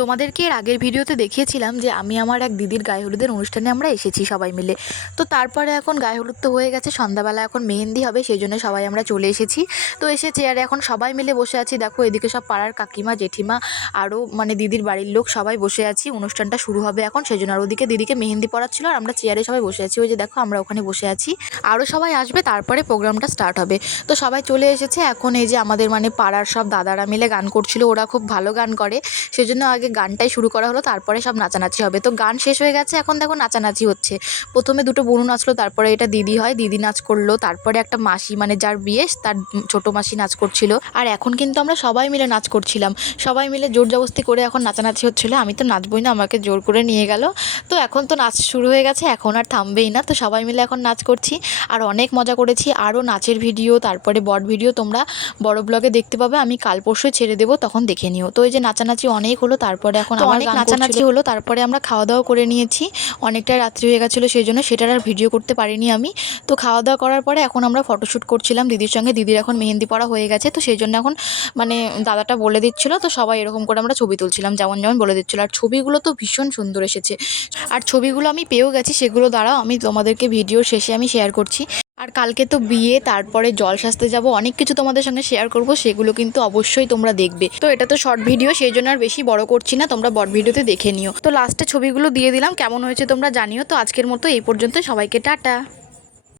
তোমাদেরকে এর আগের ভিডিওতে দেখিয়েছিলাম যে আমি আমার এক দিদির গায়ে হলুদের অনুষ্ঠানে আমরা এসেছি সবাই মিলে। তো তারপরে এখন গায়ে হলুদ তো হয়ে গেছে, সন্ধ্যাবেলা এখন মেহেন্দি হবে, সেই জন্য সবাই আমরা চলে এসেছি। তো এসে চেয়ারে এখন সবাই মিলে বসে আছি। দেখো এদিকে সব পাড়ার কাকিমা জেঠিমা আরও মানে দিদির বাড়ির লোক সবাই বসে আছি। অনুষ্ঠানটা শুরু হবে এখন, সেই জন্য আর ওদিকে দিদিকে মেহেন্দি পড়াচ্ছিল আর আমরা চেয়ারে সবাই বসে আছি। ওই যে দেখো আমরা ওখানে বসে আছি, আরও সবাই আসবে, তারপরে প্রোগ্রামটা স্টার্ট হবে। তো সবাই চলে এসেছে। এখন এই যে আমাদের মানে পাড়ার সব দাদারা মিলে গান করছিল, ওরা খুব ভালো গান করে, সেজন্য আগে গানটাই শুরু করা হলো, তারপরে সব নাচানাচি হবে। তো গান শেষ হয়ে গেছে, এখন দেখো নাচানাচি হচ্ছে। প্রথমে দুটো বনু নাচলো, তারপরে এটা দিদি হয়, দিদি নাচ করলো, তারপরে একটা মাসি মানে যার বিয়ে তার ছোট মাসি নাচ করছিল। আর এখন কিন্তু আমরা সবাই মিলে নাচ করছিলাম, সবাই মিলে জোর জবস্তি করে এখন নাচানাচি হচ্ছিল। আমি তো নাচবই না, আমাকে জোর করে নিয়ে গেল। তো এখন তো নাচ শুরু হয়ে গেছে, এখন আর থামবেই না। তো সবাই মিলে এখন নাচ করছি আর অনেক মজা করেছি। আরও নাচের ভিডিও তারপরে বট ভিডিও তোমরা বড় ব্লগে দেখতে পাবে, আমি কাল পরশু ছেড়ে দেবো, তখন দেখে নিও। তো এই যে নাচানাচি অনেক হলো, তারপরে এখন অনেক নাচানাচি হলো, তারপরে আমরা খাওয়া দাওয়া করে নিয়েছি। অনেকটাই রাত্রি হয়ে গেছিলো, সেই জন্য সেটার আর ভিডিও করতে পারিনি আমি। তো খাওয়া দাওয়া করার পরে এখন আমরা ফটোশ্যুট করছিলাম দিদির সঙ্গে। দিদির এখন মেহেন্দি পড়া হয়ে গেছে, তো সেই জন্য এখন মানে দাদাটা বলে দিচ্ছিলো, তো সবাই এরকম করে আমরা ছবি তুলছিলাম যেমন যেমন বলে দিচ্ছিলো। আর ছবিগুলো তো ভীষণ সুন্দর এসেছে, আর ছবিগুলো আমি পেয়েও গেছি, সেগুলো দ্বারাও আমি তোমাদেরকে ভিডিওর শেষে আমি শেয়ার করছি। আর কালকে তো বিয়ে, তারপরে জল সাজতে যাব, অনেক কিছু তোমাদের সঙ্গে শেয়ার করব, সেগুলো কিন্তু অবশ্যই তোমরা দেখবে। তো এটা তো শর্ট ভিডিও, সেই জন্য আর বেশি বড় করছি না, তোমরা বড় ভিডিওতে দেখে নিও। তো লাস্টে ছবিগুলো দিয়ে দিলাম, কেমন হয়েছে তোমরা জানিও। তো আজকের মতো এই পর্যন্ত, সবাইকে টাটা।